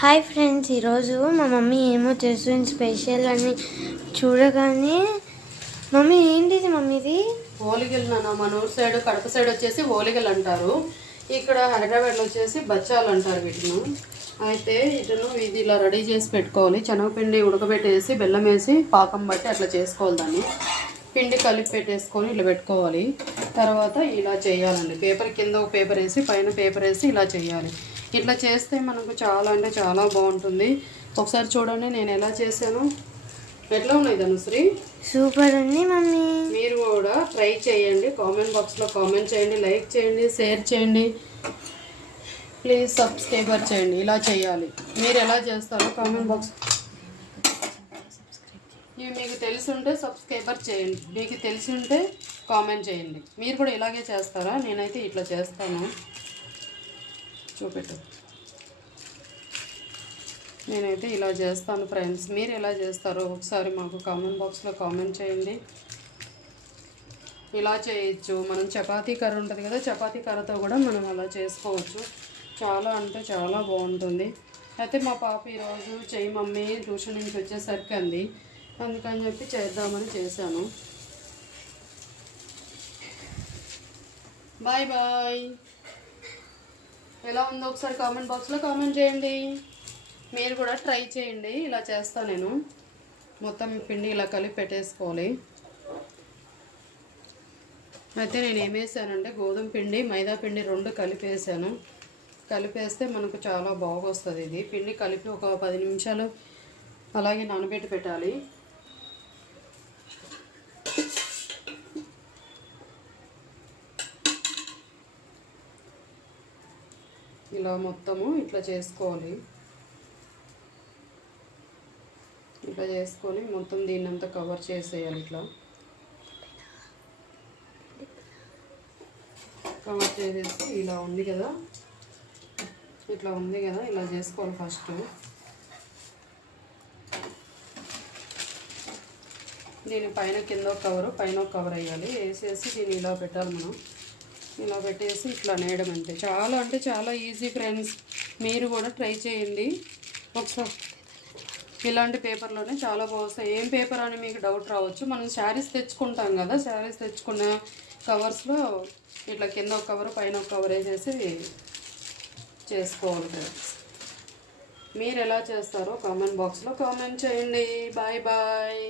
Hi friends, ఈరోజు మా mummy ఏమో చేస్తుంది స్పెషల్ అని చూడగానే, మమ్మీ ఏంటిది మమ్మీది? ఓలిగలు నాన్న. మన ఊరు సైడ్ కడప సైడ్ వచ్చేసి ఓలిగలు అంటారు. ఇక్కడ హైదరాబాద్లో వచ్చేసి బచ్చాలు అంటారు వీటిను. అయితే ఇటును ఇది ఇలా రెడీ చేసి పెట్టుకోవాలి. శనగపిండి ఉడకబెట్టేసి బెల్లం వేసి పాకం బట్టి అట్లా చేసుకోవాలి. దాన్ని పిండి కలిపి పెట్టేసుకొని ఇలా పెట్టుకోవాలి. తర్వాత ఇలా చేయాలండి. పేపర్ కింద ఒక పేపర్ వేసి పైన పేపర్ వేసి ఇలా చేయాలి. ఇట్లా చేస్తే మనకు చాలా అంటే చాలా బాగుంటుంది. ఒకసారి చూడండి నేను ఎలా చేశాను. ఎట్లా ఉన్నాయి ధనుశ్రీ? సూపర్ ఉంది మమ్మీ. మీరు కూడా ట్రై చేయండి. కామెంట్ బాక్స్లో కామెంట్ చేయండి, లైక్ చేయండి, షేర్ చేయండి, ప్లీజ్ సబ్స్క్రైబర్ చేయండి. ఇలా చేయాలి. మీరు ఎలా చేస్తారో కామెంట్ బాక్స్ ఇవి మీకు తెలిసి ఉంటే సబ్స్క్రైబర్ చేయండి, మీకు తెలిసి ఉంటే కామెంట్ చేయండి. మీరు కూడా ఇలాగే చేస్తారా? నేనైతే ఇట్లా చేస్తాను. చూపెట్టు. నేనైతే ఇలా చేస్తాను ఫ్రెండ్స్. మీరు ఎలా చేస్తారో ఒకసారి మాకు కామెంట్ బాక్స్లో కామెంట్ చేయండి. ఇలా చేయొచ్చు. మనం చపాతీ కర్ర ఉంటుంది కదా, చపాతీ కర్రతో కూడా మనం అలా చేసుకోవచ్చు. చాలా అంటే చాలా బాగుంటుంది. అయితే మా పాప ఈరోజు చెయ్యి మమ్మీ ట్యూషన్ నుంచి వచ్చేసరికి అంది, అందుకని చెప్పి చేద్దామని చేశాను. Bye bye. ఎలా ఉందో ఒకసారి కామెంట్ బాక్స్లో కామెంట్ చేయండి. మీరు కూడా ట్రై చేయండి. ఇలా చేస్తాను నేను. మొత్తం పిండి ఇలా కలిపి పెట్టేసుకోవాలి. అయితే నేను ఏం వేసానంటే గోధుమ పిండి మైదా పిండి రెండు కలిపేసాను. కలిపేస్తే మనకు చాలా బాగా వస్తుంది. ఇది పిండి కలిపి ఒక 10 నిమిషాలు అలాగే నానబెట్టి పెట్టాలి. ఇలా మొత్తము ఇట్లా చేసుకోవాలి. ఇట్లా చేసుకొని మొత్తం దీన్నంతా కవర్ చేసేయాలి. ఇట్లా కవర్ చేసేసి ఇలా ఉంది కదా, ఇట్లా ఉంది కదా, ఇలా చేసుకోవాలి. ఫస్ట్ దీని పైన కింద ఒక కవరు పైన ఒక కవర్ వేయాలి. వేసేసి దీన్ని ఇలా పెట్టాలి. మనం ఇలా పెట్టేసి ఇట్లా నేయడం అంతే. చాలా అంటే చాలా ఈజీ ఫ్రెండ్స్. మీరు కూడా ట్రై చేయండి ఒకసారి. ఇలాంటి పేపర్లోనే చాలా బాగుస్తాయి. ఏం పేపర్ అని మీకు డౌట్ రావచ్చు. మనం శారీస్ తెచ్చుకుంటాం కదా, శారీస్ తెచ్చుకున్న కవర్స్లో ఇట్లా కింద ఒక కవర్ పైన ఒక కవర్ వేసేసి చేసుకోవాలి ఫ్రెండ్స్. మీరు ఎలా చేస్తారో కామెంట్ బాక్స్లో కామెంట్ చేయండి. Bye bye.